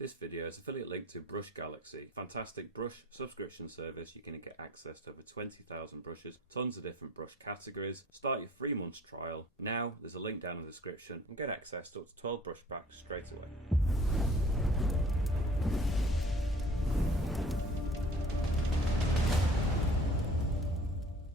This video is affiliate linked to Brush Galaxy, fantastic brush subscription service. You can get access to over 20,000 brushes, tons of different brush categories. Start your 3 months trial. Now there's a link down in the description and get access to up to 12 brush packs straight away.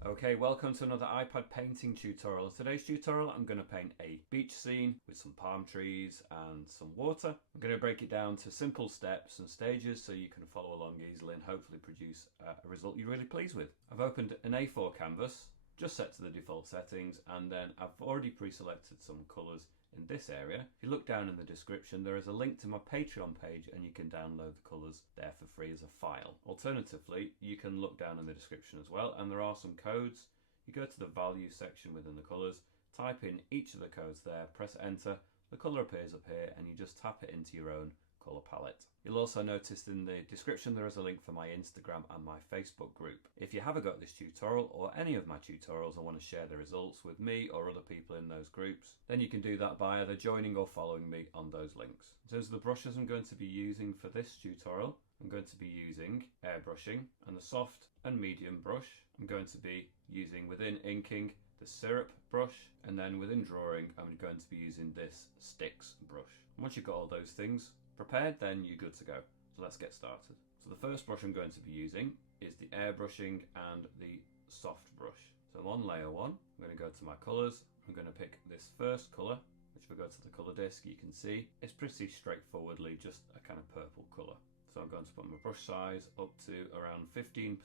Okay, welcome to another iPad painting tutorial. Today's tutorial I'm going to paint a beach scene with some palm trees and some water. I'm going to break it down to simple steps and stages so you can follow along easily and hopefully produce a result you're really pleased with. I've opened an A4 canvas, just set to the default settings, and then I've already pre-selected some colours in this area. If you look down in the description, there is a link to my Patreon page and you can download the colours there for free as a file. Alternatively, you can look down in the description as well, and there are some codes. You go to the value section within the colours, type in each of the codes there, press enter, the colour appears up here and you just tap it into your own colour palette. You'll also notice in the description there is a link for my Instagram and my Facebook group. If you haven't got this tutorial or any of my tutorials and want to share the results with me or other people in those groups, then you can do that by either joining or following me on those links. In terms of the brushes I'm going to be using for this tutorial, I'm going to be using airbrushing, and the soft and medium brush I'm going to be using within inking the syrup brush, and then within drawing I'm going to be using this sticks brush. And once you've got all those things prepared, then you're good to go. So let's get started. So the first brush I'm going to be using is the airbrushing and the soft brush. So I'm on layer 1, I'm going to go to my colours, I'm going to pick this first colour, which if I go to the colour disc you can see it's pretty straightforwardly just a kind of purple colour. So I'm going to put my brush size up to around 15%,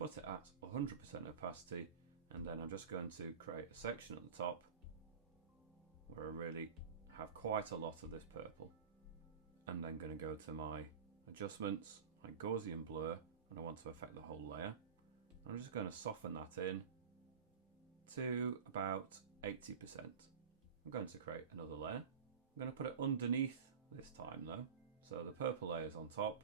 put it at 100% opacity, and then I'm just going to create a section at the top where I really have quite a lot of this purple. I'm then going to go to my adjustments, my Gaussian blur, and I want to affect the whole layer. I'm just going to soften that in to about 80%. I'm going to create another layer. I'm going to put it underneath this time though. So the purple layer is on top,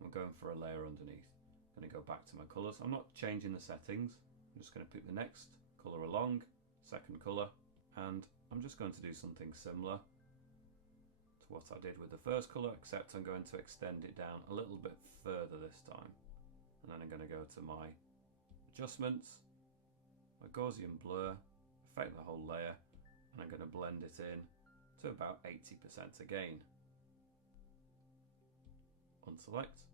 I'm going for a layer underneath. I'm going to go back to my colours. I'm not changing the settings. I'm just going to pick the next colour along, second colour, and I'm just going to do something similar to what I did with the first colour, except I'm going to extend it down a little bit further this time. And then I'm going to go to my adjustments, my Gaussian blur, affect the whole layer, and I'm going to blend it in to about 80% again. Unselect,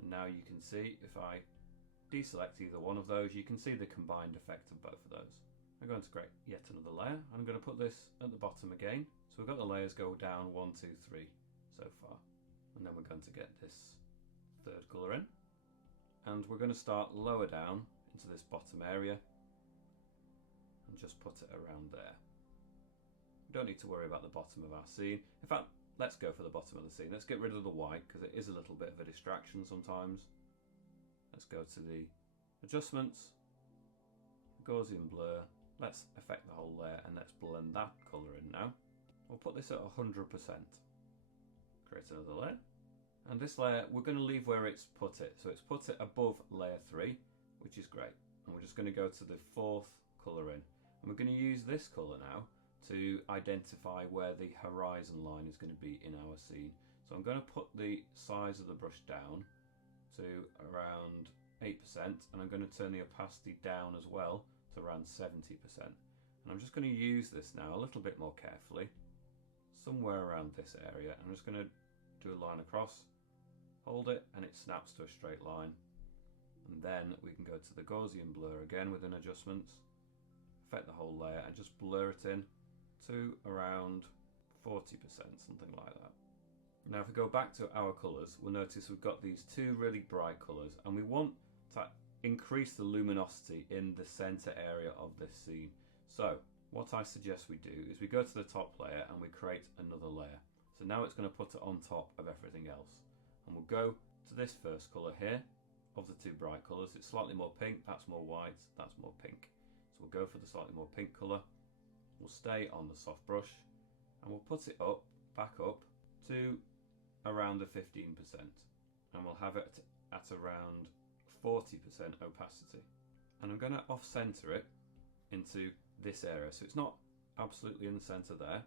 and now you can see if I deselect either one of those, you can see the combined effect of both of those. I'm going to create yet another layer. I'm going to put this at the bottom again. So we've got the layers go down 1, 2, 3 so far. And then we're going to get this third colour in. And we're going to start lower down into this bottom area and just put it around there. We don't need to worry about the bottom of our scene. In fact, let's go for the bottom of the scene. Let's get rid of the white because it is a little bit of a distraction sometimes. Let's go to the adjustments, Gaussian blur. Let's affect the whole layer and let's blend that colour in now. We'll put this at 100%. Create another layer. And this layer, we're going to leave where it's put it. So it's put it above layer 3, which is great. And we're just going to go to the fourth colour in. And we're going to use this colour now to identify where the horizon line is going to be in our scene. So I'm going to put the size of the brush down to around 8%, and I'm going to turn the opacity down as well to around 70%. And I'm just going to use this now a little bit more carefully, somewhere around this area. I'm just going to do a line across, hold it, and it snaps to a straight line. And then we can go to the Gaussian blur again within adjustments, affect the whole layer, and just blur it in to around 40%, something like that. Now if we go back to our colours, we'll notice we've got these two really bright colours, and we want to increase the luminosity in the centre area of this scene. So what I suggest we do is we go to the top layer and we create another layer. So now it's going to put it on top of everything else. And we'll go to this first colour here of the two bright colours. It's slightly more pink, that's more white, that's more pink. So we'll go for the slightly more pink colour. We'll stay on the soft brush and we'll put it up, back up to around the 15%. And we'll have it at around 40% opacity. And I'm going to off-center it into this area. So it's not absolutely in the center there.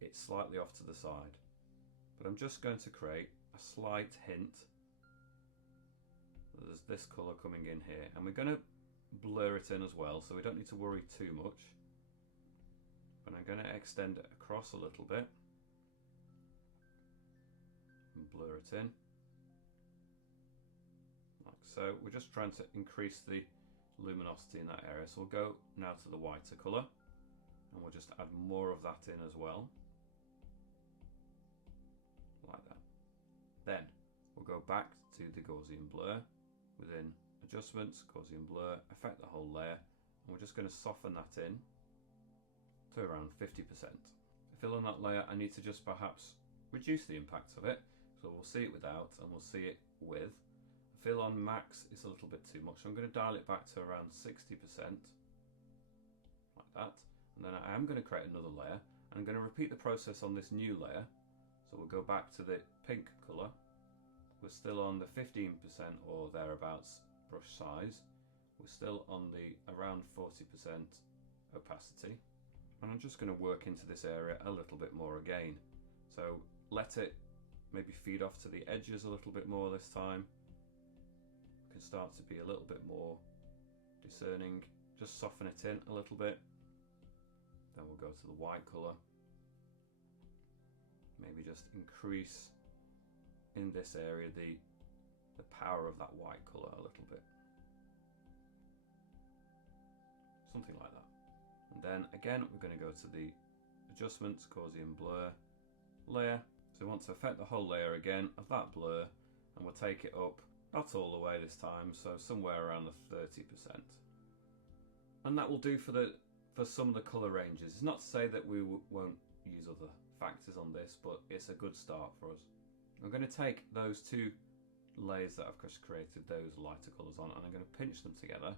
It's slightly off to the side. but I'm just going to create a slight hint. There's this colour coming in here, and we're going to blur it in as well, so we don't need to worry too much. But I'm going to extend it across a little bit and blur it in like so. We're just trying to increase the luminosity in that area, so we'll go now to the whiter colour and we'll just add more of that in as well, like that. Then we'll go back to the Gaussian blur, within adjustments, Gaussian blur, affect the whole layer, and we're just going to soften that in to around 50%. To fill in that layer, I need to just perhaps reduce the impact of it, so we'll see it without and we'll see it with. Fill on max is a little bit too much, so I'm going to dial it back to around 60%, like that. And then I am going to create another layer, and I'm going to repeat the process on this new layer. So we'll go back to the pink colour. We're still on the 15% or thereabouts brush size. We're still on the around 40% opacity. And I'm just going to work into this area a little bit more again. So let it maybe feed off to the edges a little bit more this time. Can start to be a little bit more discerning. Just soften it in a little bit. Then we'll go to the white colour. Maybe just increase in this area the power of that white colour a little bit. Something like that. And then again we're going to go to the adjustments, Gaussian blur, layer. So we want to affect the whole layer again of that blur, and we'll take it up, not all the way this time, so somewhere around the 30%. And that will do for some of the colour ranges. It's not to say that we won't use other factors on this, but it's a good start for us. I'm going to take those two layers that I've just created, those lighter colours on, and I'm going to pinch them together,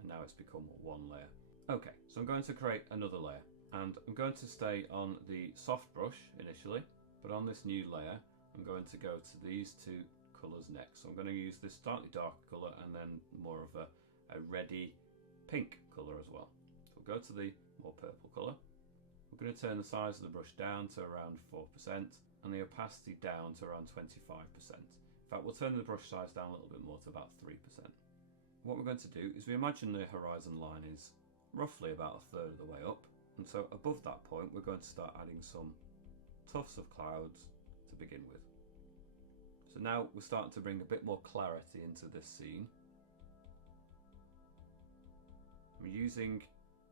and now it's become one layer. Okay, so I'm going to create another layer, and I'm going to stay on the soft brush initially, but on this new layer I'm going to go to these two colours next. So I'm going to use this slightly darker colour and then more of a reddy pink colour as well. So we'll go to the more purple colour. We're going to turn the size of the brush down to around 4% and the opacity down to around 25%. In fact, we'll turn the brush size down a little bit more to about 3%. What we're going to do is we imagine the horizon line is roughly about a third of the way up, and so above that point we're going to start adding some tufts of clouds to begin with. So now we're starting to bring a bit more clarity into this scene. I'm using,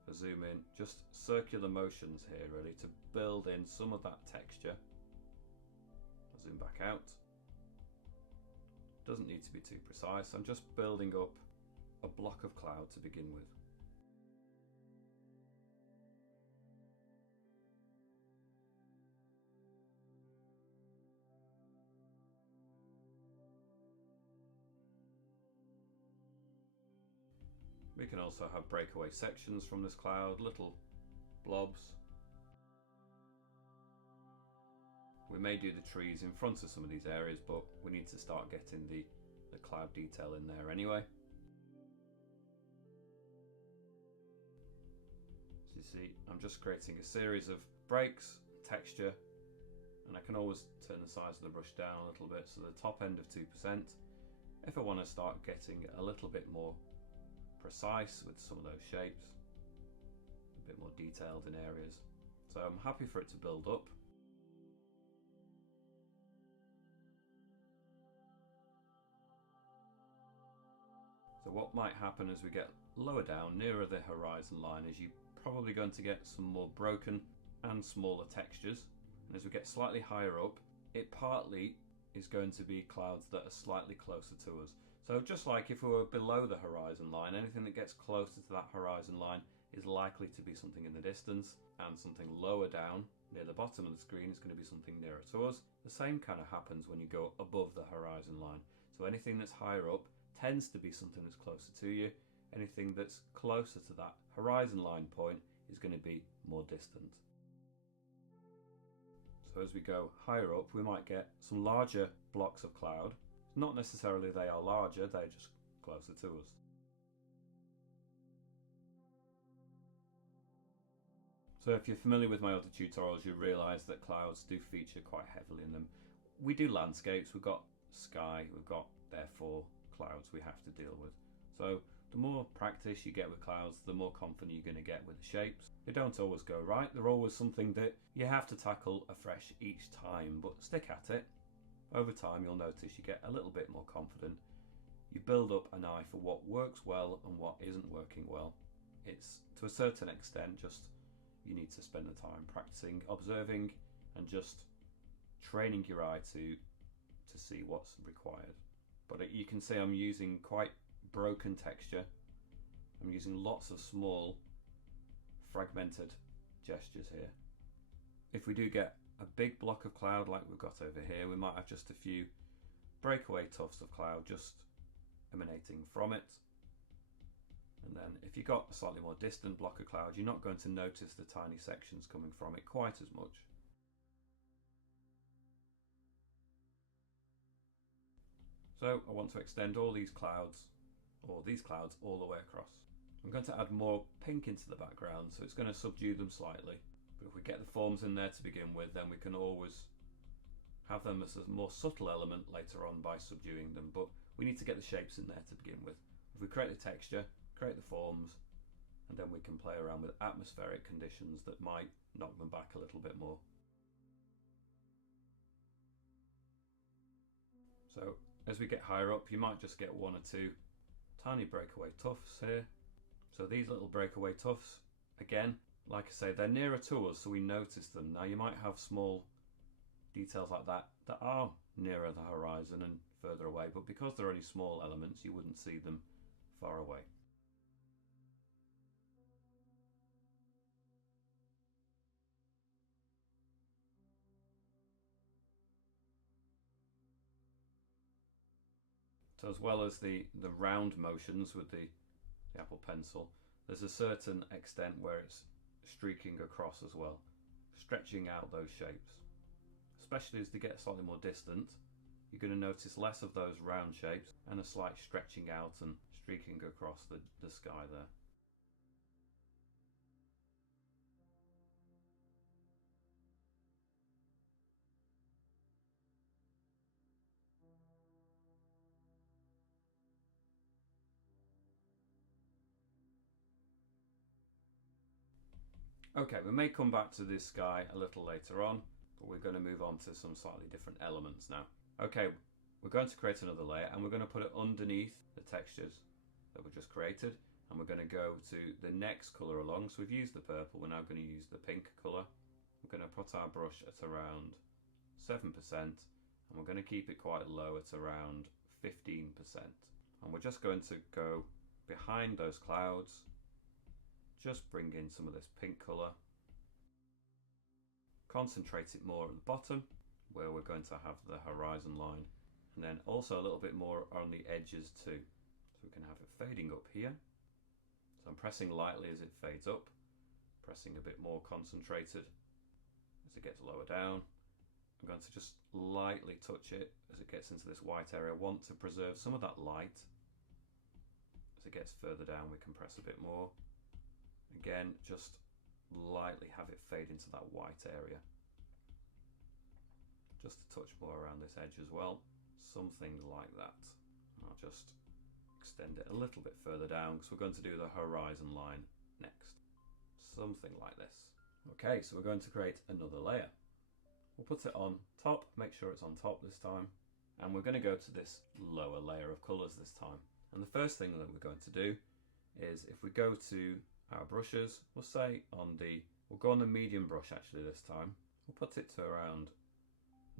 for zoom in, just circular motions here really to build in some of that texture. I'll zoom back out. Doesn't need to be too precise. I'm just building up a block of cloud to begin with. We can also have breakaway sections from this cloud, little blobs. We may do the trees in front of some of these areas, but we need to start getting the cloud detail in there anyway. So you see, I'm just creating a series of breaks, texture, and I can always turn the size of the brush down a little bit, so the top end of 2%. If I want to start getting a little bit more precise with some of those shapes, a bit more detailed in areas. So I'm happy for it to build up. So what might happen as we get lower down, nearer the horizon line, is you're probably going to get some more broken and smaller textures. And as we get slightly higher up, it partly is going to be clouds that are slightly closer to us. So just like if we were below the horizon line, anything that gets closer to that horizon line is likely to be something in the distance, and something lower down near the bottom of the screen is going to be something nearer to us. The same kind of happens when you go above the horizon line. So anything that's higher up tends to be something that's closer to you. Anything that's closer to that horizon line point is going to be more distant. So as we go higher up, we might get some larger blocks of cloud. Not necessarily they are larger, they're just closer to us. So if you're familiar with my other tutorials, you realise that clouds do feature quite heavily in them. we do landscapes, we've got sky, we've got therefore clouds we have to deal with. So the more practice you get with clouds, the more confident you're going to get with the shapes. They don't always go right, they're always something that you have to tackle afresh each time, but stick at it. Over time you'll notice you get a little bit more confident. You build up an eye for what works well and what isn't working well. It's, to a certain extent, just you need to spend the time practicing, observing, and just training your eye to see what's required. But you can see I'm using quite broken texture. I'm using lots of small fragmented gestures here. If we do get a big block of cloud like we've got over here, we might have just a few breakaway tufts of cloud just emanating from it. And then if you've got a slightly more distant block of cloud, you're not going to notice the tiny sections coming from it quite as much. So I want to extend all these clouds, or these clouds, all the way across. I'm going to add more pink into the background, so it's going to subdue them slightly. But if we get the forms in there to begin with, then we can always have them as a more subtle element later on by subduing them. But we need to get the shapes in there to begin with. If we create the texture, create the forms, and then we can play around with atmospheric conditions that might knock them back a little bit more. So as we get higher up, you might just get one or two tiny breakaway tufts here. So these little breakaway tufts, again, like I say, they're nearer to us, so we notice them. Now you might have small details like that that are nearer the horizon and further away, but because they're only small elements, you wouldn't see them far away. So as well as the round motions with the Apple Pencil, there's a certain extent where it's streaking across as well, stretching out those shapes. Especially as they get slightly more distant, you're going to notice less of those round shapes and a slight stretching out and streaking across the sky there. Okay, we may come back to this sky a little later on, but we're going to move on to some slightly different elements now. Okay, we're going to create another layer and we're going to put it underneath the textures that we just created, and we're going to go to the next colour along. So we've used the purple, we're now going to use the pink colour. We're going to put our brush at around 7% and we're going to keep it quite low at around 15%. And we're just going to go behind those clouds, just bring in some of this pink colour, concentrate it more at the bottom where we're going to have the horizon line, and then also a little bit more on the edges too. So we can have it fading up here. So I'm pressing lightly as it fades up, pressing a bit more concentrated as it gets lower down. I'm going to just lightly touch it as it gets into this white area. I want to preserve some of that light. As it gets further down, we can press a bit more. Again, just lightly have it fade into that white area. Just a touch more around this edge as well, something like that. I'll just extend it a little bit further down because we're going to do the horizon line next. Something like this. Okay, so we're going to create another layer. We'll put it on top, make sure it's on top this time, and we're going to go to this lower layer of colours this time. And the first thing that we're going to do is, if we go to our brushes, we'll go on the medium brush actually this time. We'll put it to around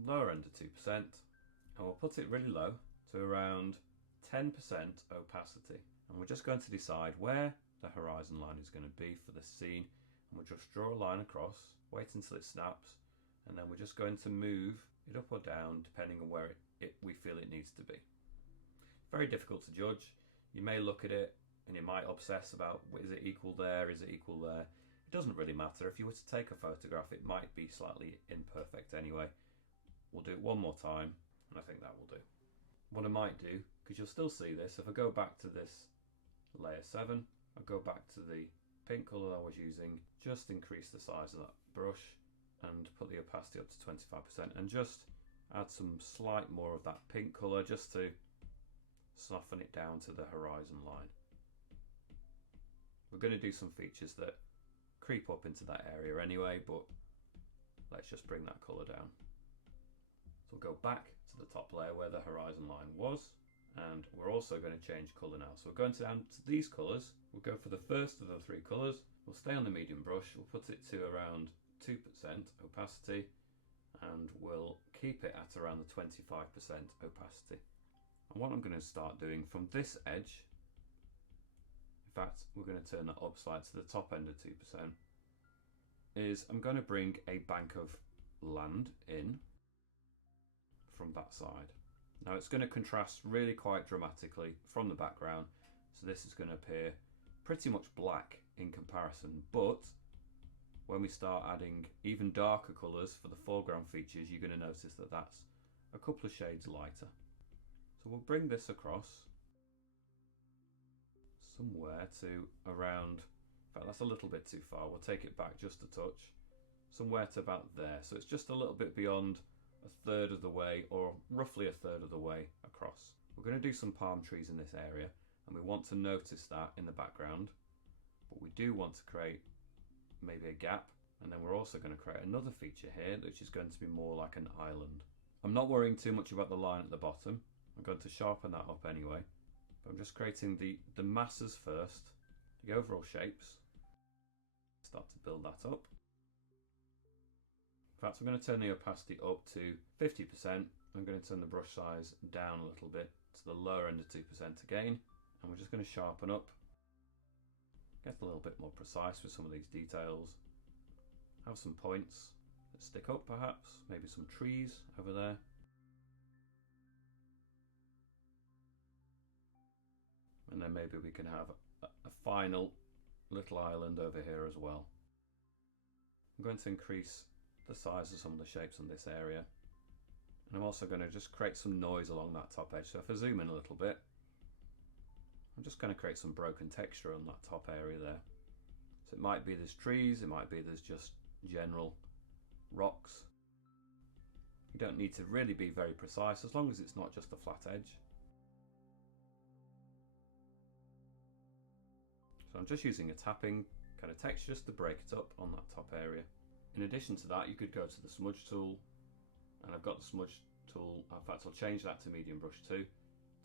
lower end of 2%, and we'll put it really low to around 10% opacity. And we're just going to decide where the horizon line is going to be for this scene, and we'll just draw a line across, wait until it snaps, and then we're just going to move it up or down depending on where we feel it needs to be. Very difficult to judge. You may look at it and you might obsess about, is it equal there, is it equal there? It doesn't really matter. If you were to take a photograph, it might be slightly imperfect anyway. We'll do it one more time, and I think that will do. What I might do, because you'll still see this, if I go back to this layer 7, I'll go back to the pink colour I was using, just increase the size of that brush and put the opacity up to 25%, and just add some slight more of that pink colour just to soften it down to the horizon line. We're going to do some features that creep up into that area anyway, but let's just bring that colour down. So we'll go back to the top layer where the horizon line was, and we're also going to change colour now. So we're going down to these colours. We'll go for the first of the three colours. We'll stay on the medium brush. We'll put it to around 2% opacity, and we'll keep it at around the 25% opacity. And what I'm going to start doing from this edge, in fact we're going to turn that up slightly to the top end of 2%, is I'm going to bring a bank of land in from that side. Now it's going to contrast really quite dramatically from the background, so this is going to appear pretty much black in comparison, but when we start adding even darker colours for the foreground features, you're going to notice that that's a couple of shades lighter. So we'll bring this across somewhere to around, in fact that's a little bit too far, we'll take it back just a touch, somewhere to about there. So it's just a little bit beyond a third of the way, or roughly a third of the way across. We're going to do some palm trees in this area, and we want to notice that in the background, but we do want to create maybe a gap, and then we're also going to create another feature here which is going to be more like an island. I'm not worrying too much about the line at the bottom. I'm going to sharpen that up anyway, but I'm just creating the masses first, the overall shapes. Start to build that up. In fact, I'm going to turn the opacity up to 50%. I'm going to turn the brush size down a little bit to the lower end of 2% again, and we're just going to sharpen up, get a little bit more precise with some of these details, have some points that stick up perhaps, maybe some trees over there. And then maybe we can have a final little island over here as well. I'm going to increase the size of some of the shapes in this area, and I'm also going to just create some noise along that top edge. So if I zoom in a little bit, I'm just going to create some broken texture on that top area there. So it might be there's trees, it might be there's just general rocks. You don't need to really be very precise as long as it's not just a flat edge. So I'm just using a tapping kind of texture just to break it up on that top area. In addition to that, you could go to the smudge tool, and I've got the smudge tool. In fact, I'll change that to medium brush 2,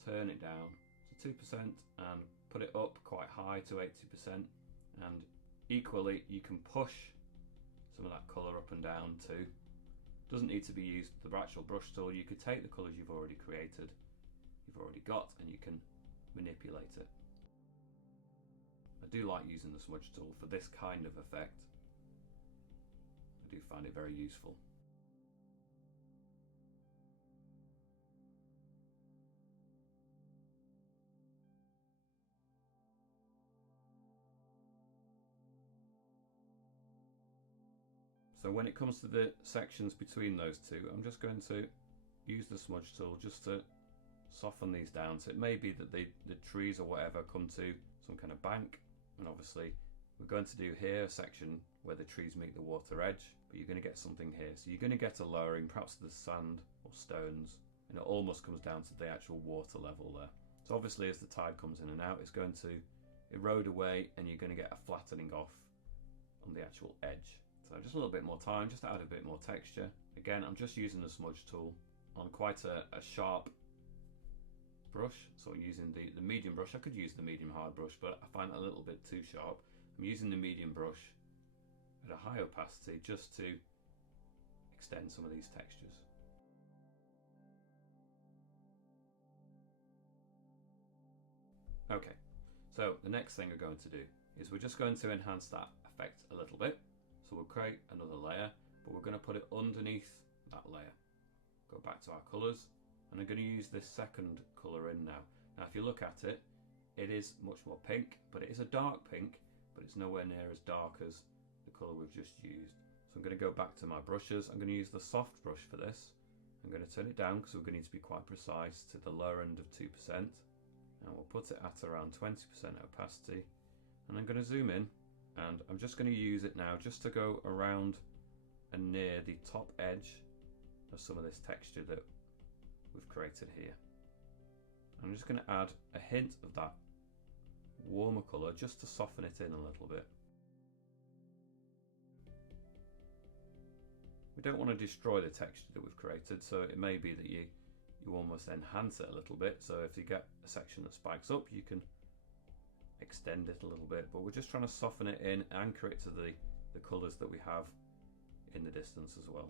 turn it down to 2% and put it up quite high to 80%, and equally you can push some of that colour up and down too. Doesn't need to be used with the actual brush tool. You could take the colours you've already created, you've already got, and you can manipulate it. I do like using the smudge tool for this kind of effect. I do find it very useful. So when it comes to the sections between those two, I'm just going to use the smudge tool just to soften these down. So it may be that the trees or whatever come to some kind of bank, and obviously we're going to do here a section where the trees meet the water edge, but you're going to get something here. So you're going to get a lowering, perhaps the sand or stones, and it almost comes down to the actual water level there. So obviously as the tide comes in and out, it's going to erode away, and you're going to get a flattening off on the actual edge. So just a little bit more time, just to add a bit more texture. Again, I'm just using the smudge tool on quite a sharp brush, so I'm using the medium brush. I could use the medium hard brush, but I find that a little bit too sharp. I'm using the medium brush at a high opacity just to extend some of these textures. Okay, so the next thing we're going to do is we're just going to enhance that effect a little bit. So we'll create another layer, but we're going to put it underneath that layer. Go back to our colours, and I'm going to use this second colour in now. Now if you look at it, it is much more pink, but it is a dark pink, but it's nowhere near as dark as the colour we've just used. So I'm going to go back to my brushes. I'm going to use the soft brush for this. I'm going to turn it down because we're going to need to be quite precise to the lower end of 2%. And we'll put it at around 20% opacity. And I'm going to zoom in, and I'm just going to use it now just to go around and near the top edge of some of this texture that we've created here. I'm just going to add a hint of that warmer colour just to soften it in a little bit. We don't want to destroy the texture that we've created, so it may be that you almost enhance it a little bit. So if you get a section that spikes up, you can extend it a little bit, but we're just trying to soften it in, anchor it to the colours that we have in the distance as well.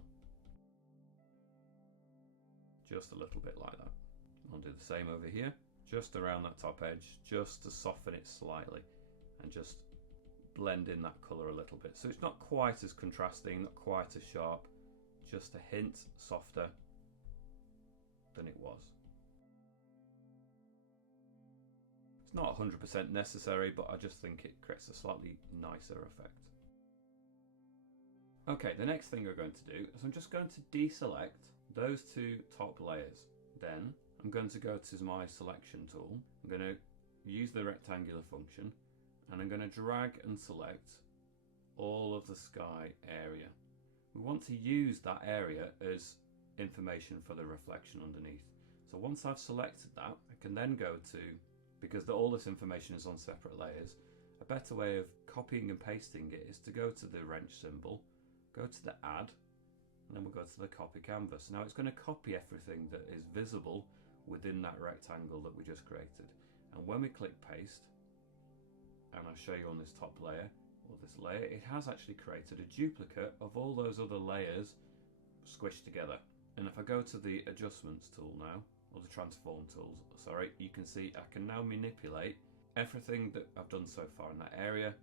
Just a little bit like that. I'll do the same over here, just around that top edge, just to soften it slightly and just blend in that colour a little bit. So it's not quite as contrasting, not quite as sharp, just a hint softer than it was. It's not 100% necessary, but I just think it creates a slightly nicer effect. Okay, the next thing we're going to do is I'm just going to deselect those two top layers. Then I'm going to go to my selection tool. I'm going to use the rectangular function and I'm going to drag and select all of the sky area. We want to use that area as information for the reflection underneath. So once I've selected that, I can then go to, because all this information is on separate layers, a better way of copying and pasting it is to go to the wrench symbol, go to the add, and then we'll go to the copy canvas. Now it's going to copy everything that is visible within that rectangle that we just created. And when we click paste, and I show you on this top layer, or this layer, it has actually created a duplicate of all those other layers squished together. And if I go to the adjustments tool now, or the transform tools, sorry, you can see I can now manipulate everything that I've done so far in that area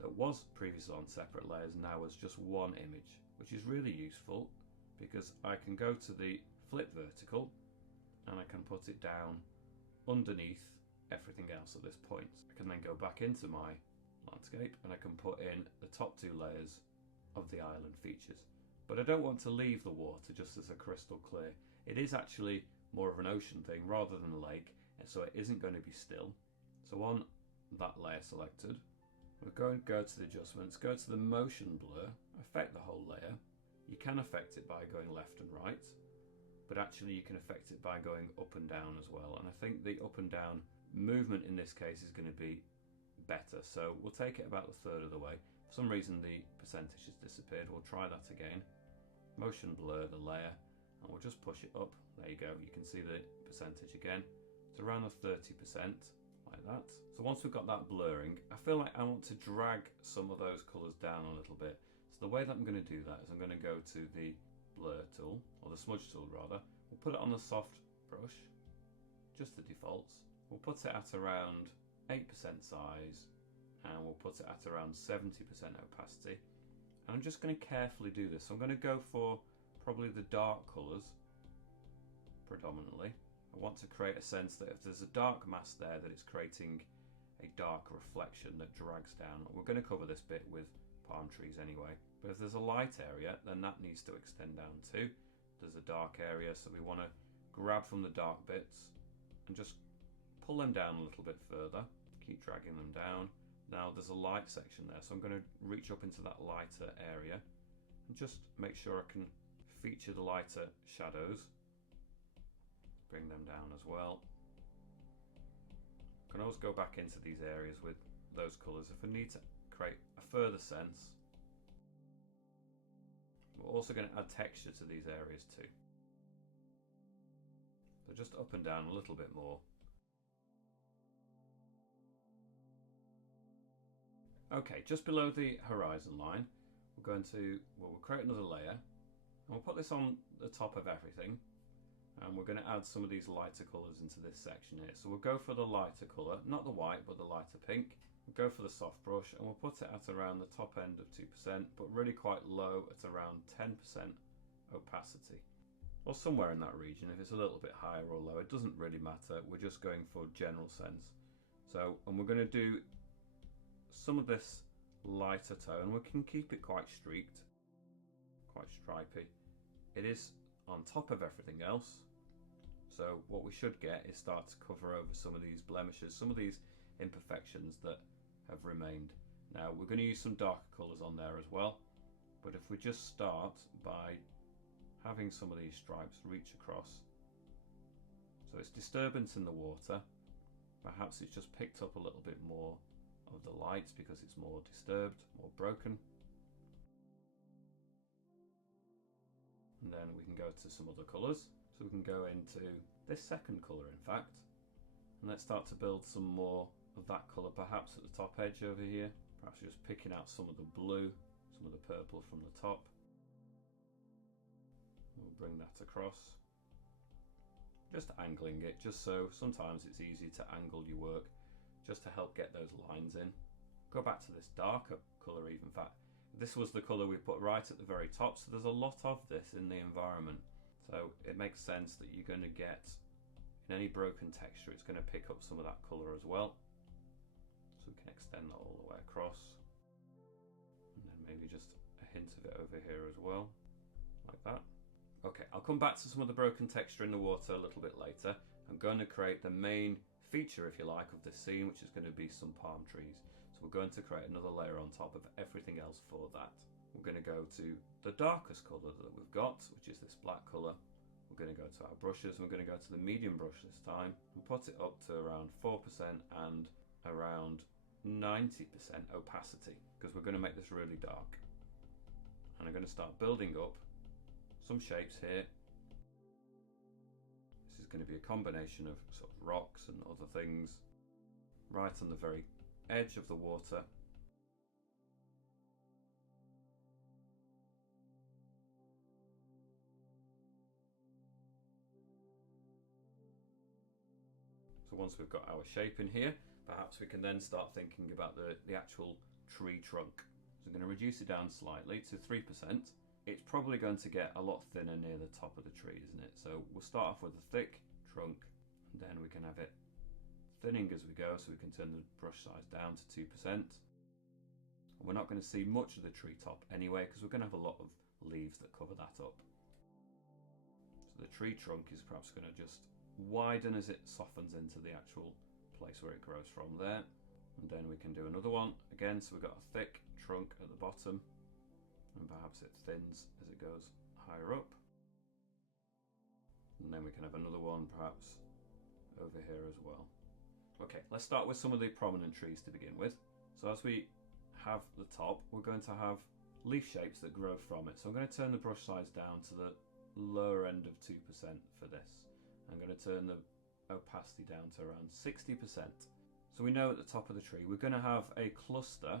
that was previously on separate layers now as just one image, which is really useful because I can go to the flip vertical and I can put it down underneath everything else at this point. I can then go back into my landscape and I can put in the top two layers of the island features. But I don't want to leave the water just as a crystal clear. It is actually more of an ocean thing rather than a lake, and so it isn't going to be still. So on that layer selected, we're going to go to the adjustments, go to the motion blur, affect the whole layer. You can affect it by going left and right, but actually you can affect it by going up and down as well. And I think the up and down movement in this case is going to be better. So we'll take it about a third of the way. For some reason the percentage has disappeared. We'll try that again. Motion blur the layer and we'll just push it up. There you go. You can see the percentage again. It's around the 30%, like that. So once we've got that blurring, I feel like I want to drag some of those colours down a little bit. So the way that I'm going to do that is I'm going to go to the blur tool, or the smudge tool rather. We'll put it on the soft brush, just the defaults. We'll put it at around 8% size and we'll put it at around 70% opacity. And I'm just going to carefully do this. So I'm going to go for probably the dark colours predominantly. I want to create a sense that if there's a dark mass there, that it's creating a dark reflection that drags down. We're going to cover this bit with palm trees anyway. But if there's a light area, then that needs to extend down too. There's a dark area, so we want to grab from the dark bits and just pull them down a little bit further. Keep dragging them down. Now there's a light section there, so I'm going to reach up into that lighter area and just make sure I can feature the lighter shadows. Bring them down as well. I can always go back into these areas with those colours if I need to create a further sense. We're also going to add texture to these areas too. So just up and down a little bit more. Okay, just below the horizon line, we'll create another layer and we'll put this on the top of everything. And we're going to add some of these lighter colours into this section here. So we'll go for the lighter colour, not the white, but the lighter pink. We'll go for the soft brush and we'll put it at around the top end of 2%, but really quite low at around 10% opacity. Or somewhere in that region. If it's a little bit higher or lower, it doesn't really matter. We're just going for general sense. So, and we're going to do some of this lighter tone. We can keep it quite streaked, quite stripy. It is on top of everything else. So what we should get is start to cover over some of these blemishes, some of these imperfections that have remained. Now we're going to use some darker colours on there as well, but if we just start by having some of these stripes reach across. So it's disturbance in the water. Perhaps it's just picked up a little bit more of the light because it's more disturbed, more broken. And then we can go to some other colours. So we can go into this second colour, in fact. And let's start to build some more of that colour, perhaps at the top edge over here. Perhaps just picking out some of the blue, some of the purple from the top. We'll bring that across. Just angling it, just so sometimes it's easy to angle your work, just to help get those lines in. Go back to this darker colour even. In fact, this was the colour we put right at the very top, so there's a lot of this in the environment. So it makes sense that you're going to get, in any broken texture, it's going to pick up some of that colour as well. So we can extend that all the way across. And then maybe just a hint of it over here as well, like that. Okay, I'll come back to some of the broken texture in the water a little bit later. I'm going to create the main feature, if you like, of this scene, which is going to be some palm trees. So we're going to create another layer on top of everything else for that. We're going to go to the darkest colour that we've got, which is this black colour. We're going to go to our brushes, and we're going to go to the medium brush this time and put it up to around 4% and around 90% opacity, because we're going to make this really dark. And I'm going to start building up some shapes here. This is going to be a combination of sort of rocks and other things right on the very edge of the water. So once we've got our shape in here, perhaps we can then start thinking about the actual tree trunk. So I'm going to reduce it down slightly to 3%. It's probably going to get a lot thinner near the top of the tree, isn't it? So we'll start off with a thick trunk, and then we can have it thinning as we go, so we can turn the brush size down to 2%. And we're not going to see much of the tree top anyway, because we're going to have a lot of leaves that cover that up. So the tree trunk is perhaps going to just widen as it softens into the actual place where it grows from there. And then we can do another one again, so we've got a thick trunk at the bottom, and perhaps it thins as it goes higher up. And then we can have another one perhaps over here as well. Okay, let's start with some of the prominent trees to begin with. So as we have the top, we're going to have leaf shapes that grow from it. So I'm going to turn the brush size down to the lower end of 2% for this. I'm going to turn the opacity down to around 60%. So we know at the top of the tree we're going to have a cluster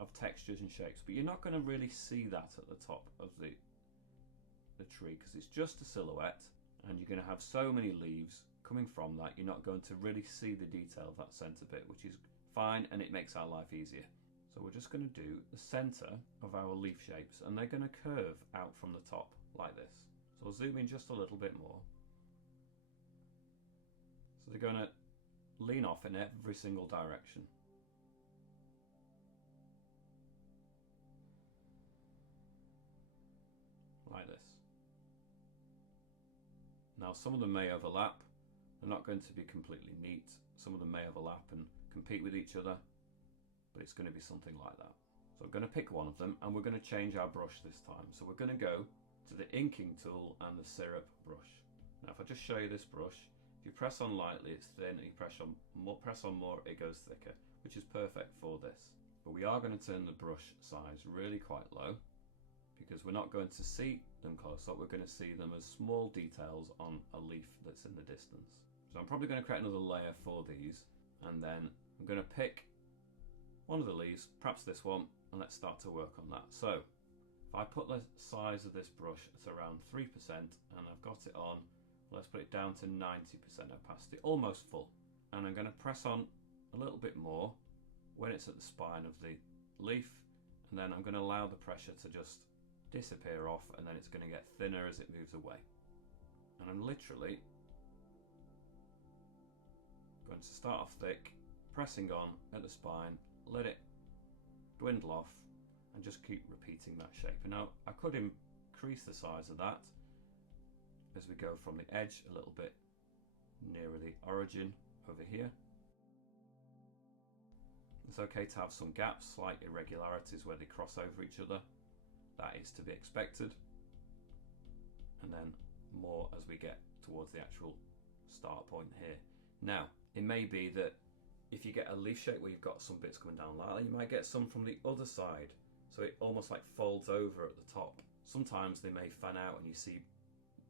of textures and shapes, but you're not going to really see that at the top of the tree, because it's just a silhouette, and you're going to have so many leaves coming from that, you're not going to really see the detail of that centre bit, which is fine, and it makes our life easier. So we're just going to do the centre of our leaf shapes, and they're going to curve out from the top like this. So I'll zoom in just a little bit more. So they're going to lean off in every single direction. Like this. Now some of them may overlap. They're not going to be completely neat. Some of them may overlap and compete with each other, but it's going to be something like that. So I'm going to pick one of them, and we're going to change our brush this time. So we're going to go to the inking tool and the syrup brush. Now if I just show you this brush, if you press on lightly it's thin, and you press on more it goes thicker, which is perfect for this. But we are going to turn the brush size really quite low, because we're not going to see them close up, we're going to see them as small details on a leaf that's in the distance. So I'm probably going to create another layer for these, and then I'm going to pick one of the leaves, perhaps this one, and let's start to work on that. So if I put the size of this brush at around 3% and I've got it on, let's put it down to 90% opacity, almost full. And I'm going to press on a little bit more when it's at the spine of the leaf, and then I'm going to allow the pressure to just disappear off, and then it's going to get thinner as it moves away. And I'm literally going to start off thick, pressing on at the spine, let it dwindle off, and just keep repeating that shape. And now I could increase the size of that as we go from the edge a little bit nearer the origin over here. It's okay to have some gaps, slight irregularities where they cross over each other. That is to be expected. and then more as we get towards the actual start point here. Now, it may be that if you get a leaf shape where you've got some bits coming down like that, you might get some from the other side, so it almost like folds over at the top. Sometimes they may fan out and you see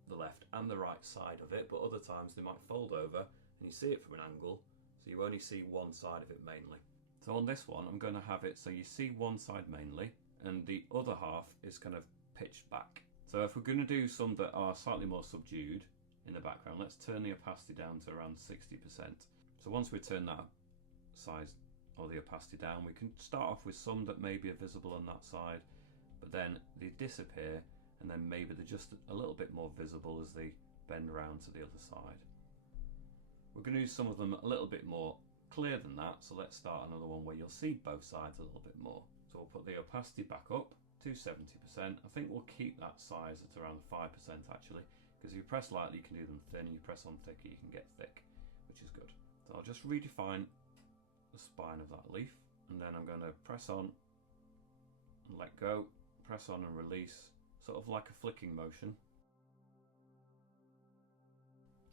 the left and the right side of it, but other times they might fold over and you see it from an angle, so you only see one side of it mainly. So on this one, I'm going to have it so you see one side mainly, and the other half is kind of pitched back. So if we're going to do some that are slightly more subdued in the background, let's turn the opacity down to around 60%. So once we turn that size or the opacity down, we can start off with some that maybe are visible on that side, but then they disappear, and then maybe they're just a little bit more visible as they bend around to the other side. We're going to use some of them a little bit more clear than that, so let's start another one where you'll see both sides a little bit more. So we'll put the opacity back up to 70%. I think we'll keep that size at around 5% actually, because if you press lightly you can do them thin, and you press on thicker you can get thick, which is good. So I'll just redefine the spine of that leaf, and then I'm going to press on and let go, press on and release, sort of like a flicking motion.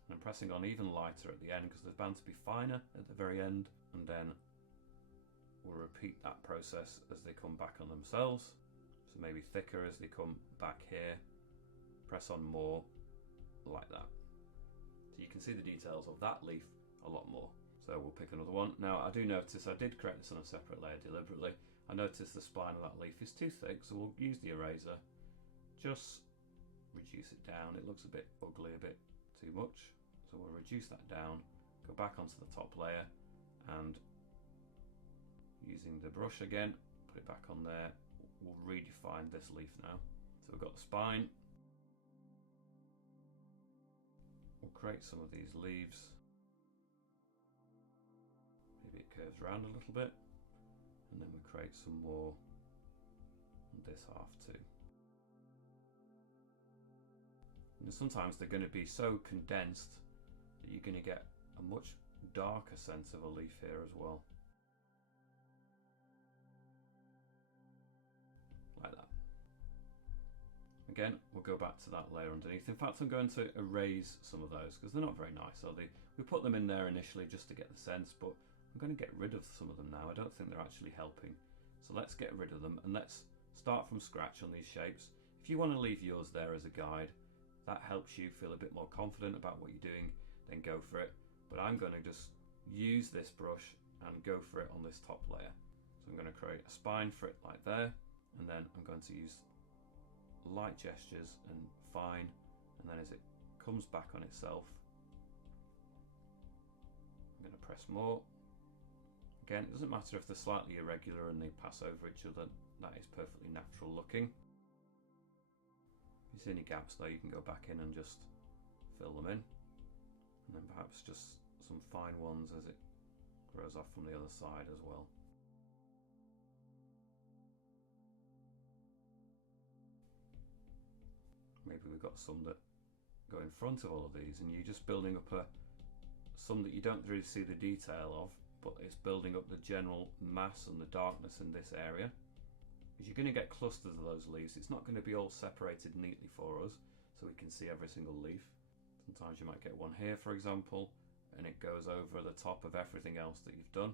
And I'm pressing on even lighter at the end because they're bound to be finer at the very end, and then we'll repeat that process as they come back on themselves. So maybe thicker as they come back here, press on more like that. So you can see the details of that leaf a lot more. So we'll pick another one. Now I do notice I did correct this on a separate layer deliberately. I noticed the spine of that leaf is too thick, so we'll use the eraser, just reduce it down. It looks a bit ugly, a bit too much. So we'll reduce that down, go back onto the top layer, and using the brush again, put it back on there. We'll redefine this leaf now. So we've got the spine. We'll create some of these leaves. Maybe it curves around a little bit, and then we create some more on this half too. And sometimes they're going to be so condensed that you're going to get a much darker sense of a leaf here as well. Like that. Again, we'll go back to that layer underneath. In fact, I'm going to erase some of those because they're not very nice, are they? We put them in there initially just to get the sense, but I'm going to get rid of some of them now. I don't think they're actually helping. So let's get rid of them and let's start from scratch on these shapes. If you want to leave yours there as a guide, that helps you feel a bit more confident about what you're doing, then go for it. But I'm going to just use this brush and go for it on this top layer. So I'm going to create a spine for it like there, and then I'm going to use light gestures and fine, and then as it comes back on itself, I'm going to press more. Again, it doesn't matter if they're slightly irregular and they pass over each other, that is perfectly natural looking. If you see any gaps though, you can go back in and just fill them in, and then perhaps just some fine ones as it grows off from the other side as well. Maybe we've got some that go in front of all of these, and you're just building up some that you don't really see the detail of, but it's building up the general mass and the darkness in this area. Because you're going to get clusters of those leaves. It's not going to be all separated neatly for us, so we can see every single leaf. Sometimes you might get one here, for example, and it goes over the top of everything else that you've done.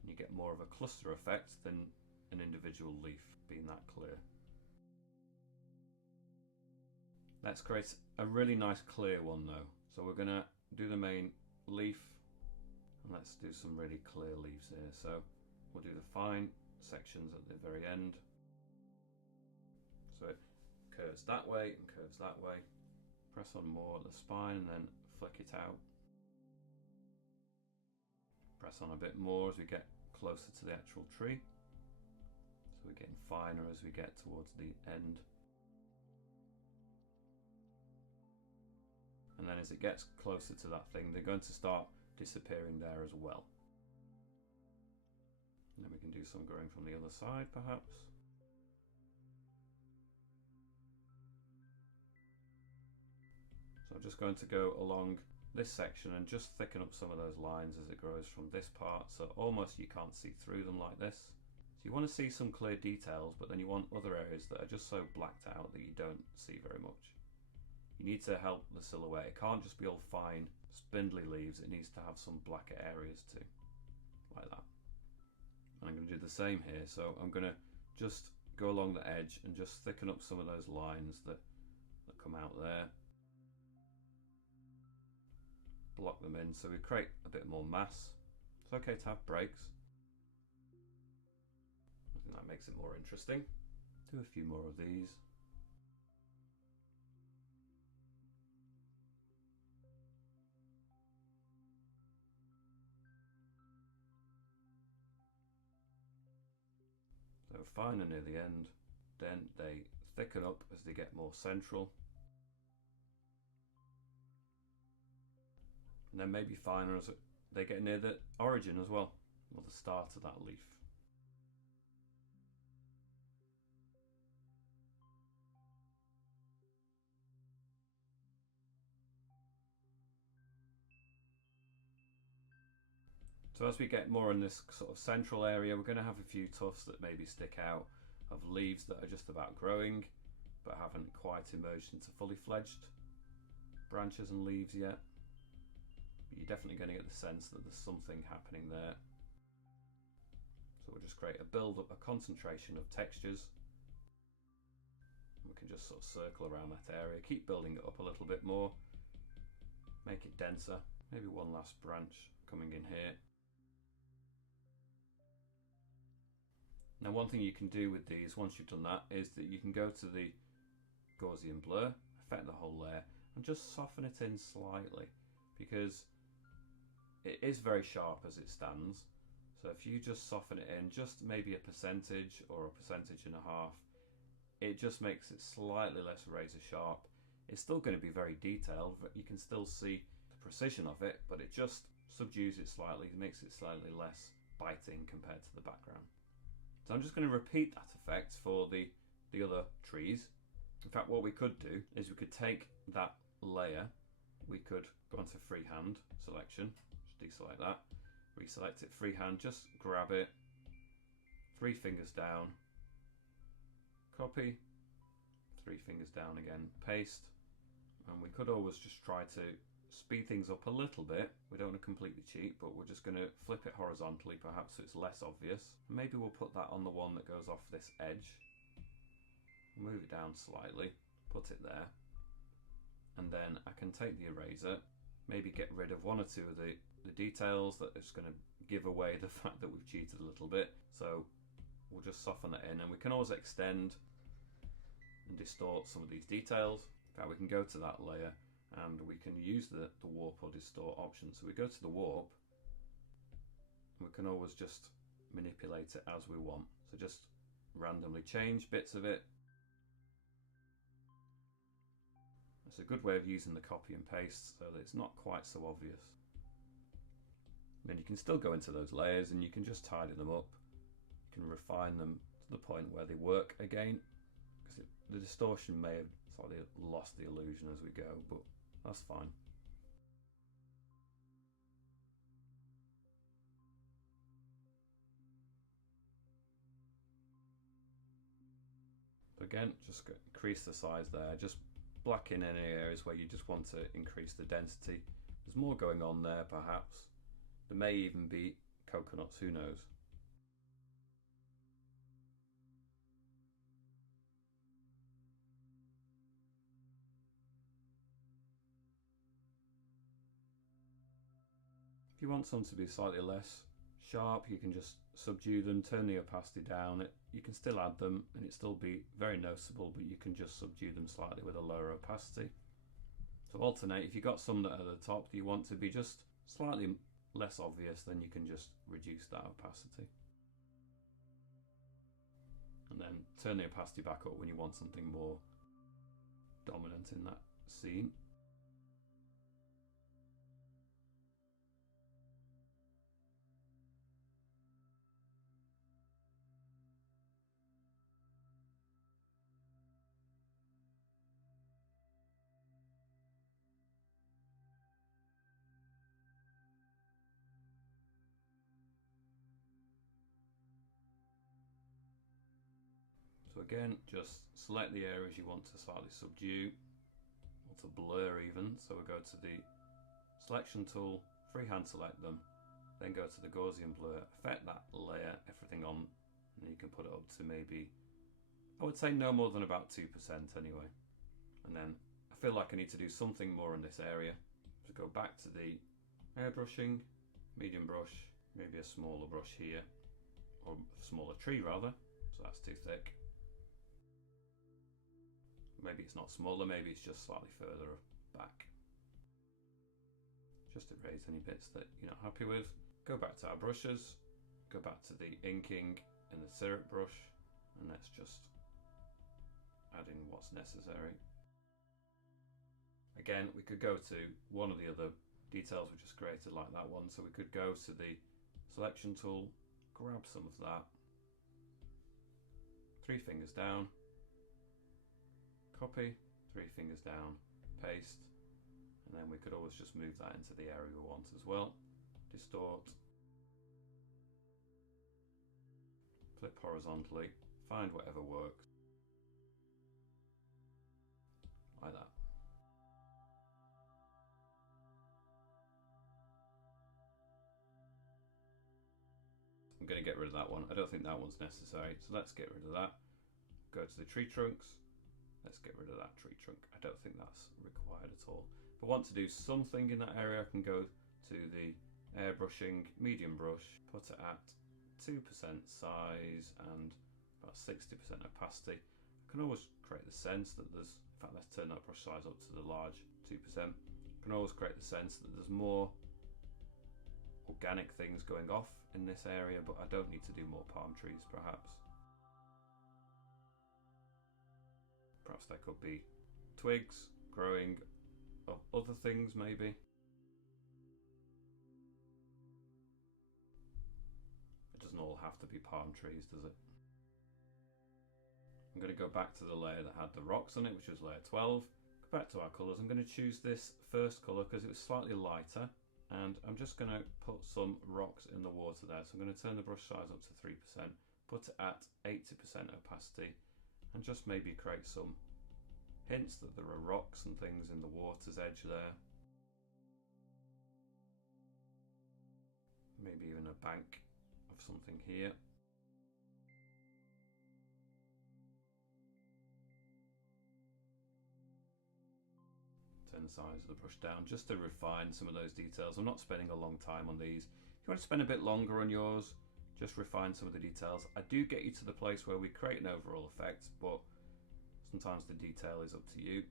And you get more of a cluster effect than an individual leaf being that clear. Let's create a really nice clear one though. So we're going to do the main leaf, and let's do some really clear leaves here. So we'll do the fine sections at the very end. So it curves that way and curves that way. Press on more at the spine and then flick it out. Press on a bit more as we get closer to the actual tree. So we're getting finer as we get towards the end. And then as it gets closer to that thing, they're going to start disappearing there as well. And then we can do some going from the other side perhaps. So I'm just going to go along this section and just thicken up some of those lines as it grows from this part, so almost you can't see through them like this. So you want to see some clear details, but then you want other areas that are just so blacked out that you don't see very much. You need to help the silhouette. It can't just be all fine, spindly leaves. It needs to have some blacker areas too, like that. And I'm going to do the same here. So I'm going to just go along the edge and just thicken up some of those lines that come out there. Block them in so we create a bit more mass. It's okay to have breaks. I think that makes it more interesting. Do a few more of these. So fine and near the end, then they thicken up as they get more central. And then maybe finer as they get near the origin as well, or the start of that leaf. So as we get more in this sort of central area, we're going to have a few tufts that maybe stick out of leaves that are just about growing, but haven't quite emerged into fully fledged branches and leaves yet. But you're definitely going to get the sense that there's something happening there. So we'll just create a build up, a concentration of textures. We can just sort of circle around that area, keep building it up a little bit more, make it denser. Maybe one last branch coming in here. Now one thing you can do with these once you've done that is that you can go to the Gaussian blur, affect the whole layer, and just soften it in slightly, because it is very sharp as it stands. So if you just soften it in just maybe a percentage or a percentage and a half, it just makes it slightly less razor sharp. It's still going to be very detailed, but you can still see the precision of it, but it just subdues it slightly, makes it slightly less biting compared to the background. So I'm just going to repeat that effect for the other trees. In fact, what we could do is we could take that layer, we could go onto freehand selection, just deselect that, reselect it freehand, just grab it, 3 fingers down, copy, 3 fingers down again, paste, and we could always just try to speed things up a little bit. We don't want to completely cheat, but we're just going to flip it horizontally perhaps so it's less obvious. Maybe we'll put that on the one that goes off this edge, move it down slightly, put it there, and then I can take the eraser, maybe get rid of 1 or 2 of the details that is going to give away the fact that we've cheated a little bit. So we'll just soften that in, and we can always extend and distort some of these details. In fact, we can go to that layer and we can use the warp or distort option. So we go to the warp, we can always just manipulate it as we want. So just randomly change bits of it. It's a good way of using the copy and paste so that it's not quite so obvious. Then you can still go into those layers and you can just tidy them up. You can refine them to the point where they work again, because the distortion may have slightly lost the illusion as we go, but that's fine. Again, just increase the size there, just black in any areas where you just want to increase the density. There's more going on there perhaps. There may even be coconuts, who knows. If you want some to be slightly less sharp, you can just subdue them, turn the opacity down. You can still add them and it still be very noticeable, but you can just subdue them slightly with a lower opacity. So alternate. If you've got some that are at the top that you want to be just slightly less obvious, then you can just reduce that opacity. And then turn the opacity back up when you want something more dominant in that scene. So again, just select the areas you want to slightly subdue, or to blur even. So we go to the selection tool, freehand select them, then go to the Gaussian blur, affect that layer, everything on, and you can put it up to maybe, I would say no more than about 2% anyway. And then I feel like I need to do something more in this area. So go back to the airbrushing, medium brush, maybe a smaller brush here, or a smaller tree rather, so that's too thick. Maybe it's not smaller, maybe it's just slightly further back. Just erase any bits that you're not happy with. Go back to our brushes, go back to the inking and the syrup brush, and let's just add in what's necessary. Again, we could go to one of the other details we just created like that one, so we could go to the selection tool, grab some of that, 3 fingers down, copy, 3 fingers down, paste, and then we could always just move that into the area we want as well. Distort, flip horizontally, find whatever works, like that. I'm going to get rid of that one. I don't think that one's necessary, so let's get rid of that. Go to the tree trunks. Let's get rid of that tree trunk. I don't think that's required at all. If I want to do something in that area, I can go to the airbrushing medium brush, put it at 2% size and about 60% opacity. I can always create the sense that there's, in fact let's turn that brush size up to the large 2%. I can always create the sense that there's more organic things going off in this area, but I don't need to do more palm trees perhaps. Perhaps there could be twigs growing of other things maybe. It doesn't all have to be palm trees, does it? I'm going to go back to the layer that had the rocks on it, which was layer 12. Go back to our colours. I'm going to choose this first colour because it was slightly lighter, and I'm just going to put some rocks in the water there. So I'm going to turn the brush size up to 3%, put it at 80% opacity, and just maybe create some hints that there are rocks and things in the water's edge there. Maybe even a bank of something here. Turn the size of the brush down just to refine some of those details. I'm not spending a long time on these. If you want to spend a bit longer on yours, just refine some of the details. I do get you to the place where we create an overall effect, but sometimes the detail is up to you.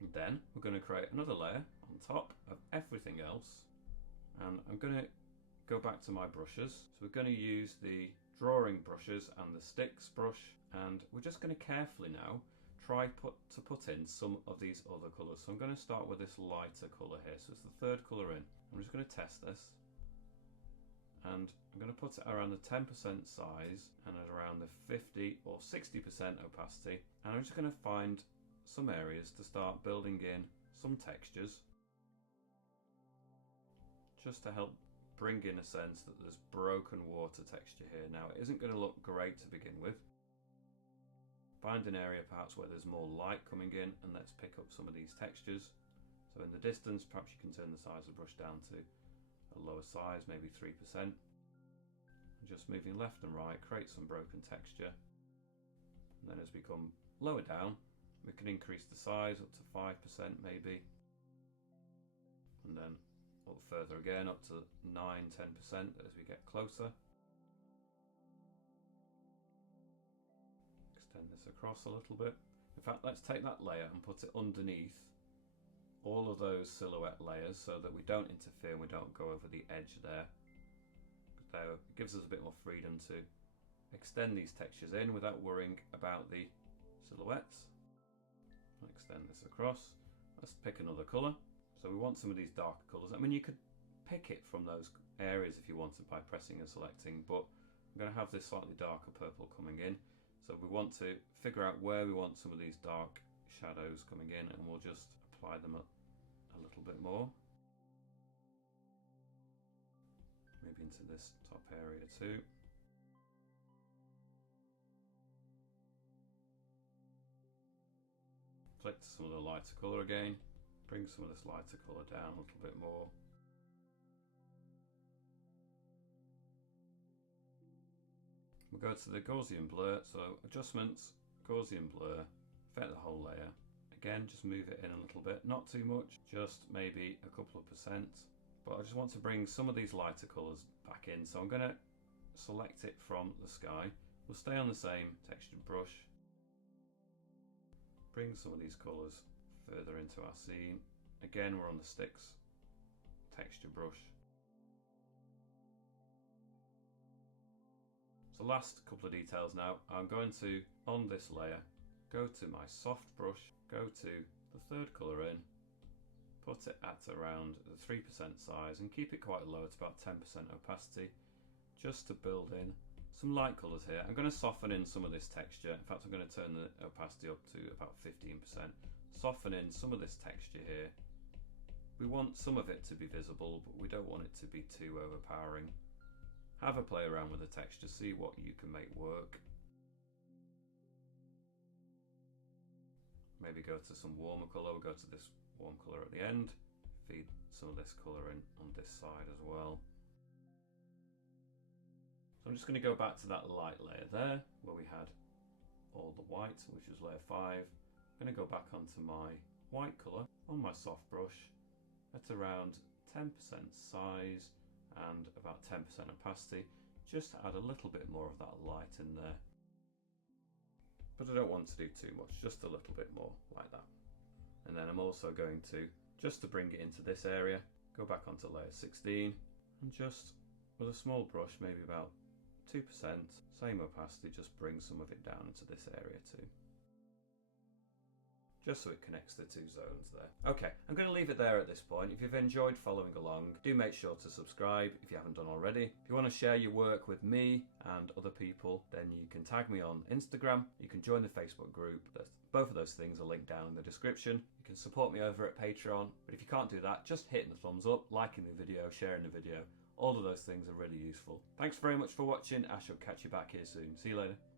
And then we're going to create another layer on top of everything else, and I'm going to go back to my brushes. So we're going to use the drawing brushes and the sticks brush, and we're just going to carefully now try to put in some of these other colours. So I'm going to start with this lighter colour here, so it's the third colour in. I'm just going to test this, and I'm going to put it around the 10% size and at around the 50 or 60% opacity, and I'm just going to find some areas to start building in some textures, just to help bring in a sense that there's broken water texture here. Now it isn't going to look great to begin with. Find an area perhaps where there's more light coming in, and let's pick up some of these textures. So in the distance, perhaps you can turn the size of the brush down to a lower size, maybe 3%. And just moving left and right, create some broken texture. And then as we come lower down, we can increase the size up to 5% maybe. And then up further again, up to 9–10% as we get closer. Extend this across a little bit. In fact, let's take that layer and put it underneath all of those silhouette layers so that we don't interfere and we don't go over the edge there. It gives us a bit more freedom to extend these textures in without worrying about the silhouettes. I'll extend this across. Let's pick another colour. So we want some of these darker colours. I mean, you could pick it from those areas if you wanted by pressing and selecting, but I'm going to have this slightly darker purple coming in. So we want to figure out where we want some of these dark shadows coming in, and we'll just apply them a little bit more. Maybe into this top area too. Flick to some of the lighter colour again. Bring some of this lighter colour down a little bit more. We'll go to the Gaussian blur, so adjustments, Gaussian blur, affect the whole layer. Again, just move it in a little bit, not too much, just maybe a couple of percent. But I just want to bring some of these lighter colours back in, so I'm going to select it from the sky. We'll stay on the same textured brush. Bring some of these colours further into our scene. Again, we're on the sticks texture brush. So last couple of details now. I'm going to, on this layer, go to my soft brush, go to the third colour in, put it at around the 3% size and keep it quite low, it's about 10% opacity, just to build in some light colours here. I'm going to soften in some of this texture. In fact, I'm going to turn the opacity up to about 15%. Soften in some of this texture here. We want some of it to be visible, but we don't want it to be too overpowering. Have a play around with the texture, see what you can make work. Maybe go to some warmer colour, we'll go to this warm colour at the end, feed some of this colour in on this side as well. So I'm just going to go back to that light layer there, where we had all the white, which was layer 5. I'm going to go back onto my white colour on my soft brush at around 10% size and about 10% opacity, just to add a little bit more of that light in there. But I don't want to do too much, just a little bit more like that. And then I'm also going to, just to bring it into this area, go back onto layer 16 and just with a small brush, maybe about 2%, same opacity, just bring some of it down into this area too. Just so it connects the two zones there. Okay, I'm going to leave it there at this point. If you've enjoyed following along, do make sure to subscribe if you haven't done already. If you want to share your work with me and other people, then you can tag me on Instagram. You can join the Facebook group. Both of those things are linked down in the description. You can support me over at Patreon. But if you can't do that, just hitting the thumbs up, liking the video, sharing the video. All of those things are really useful. Thanks very much for watching. I shall catch you back here soon. See you later.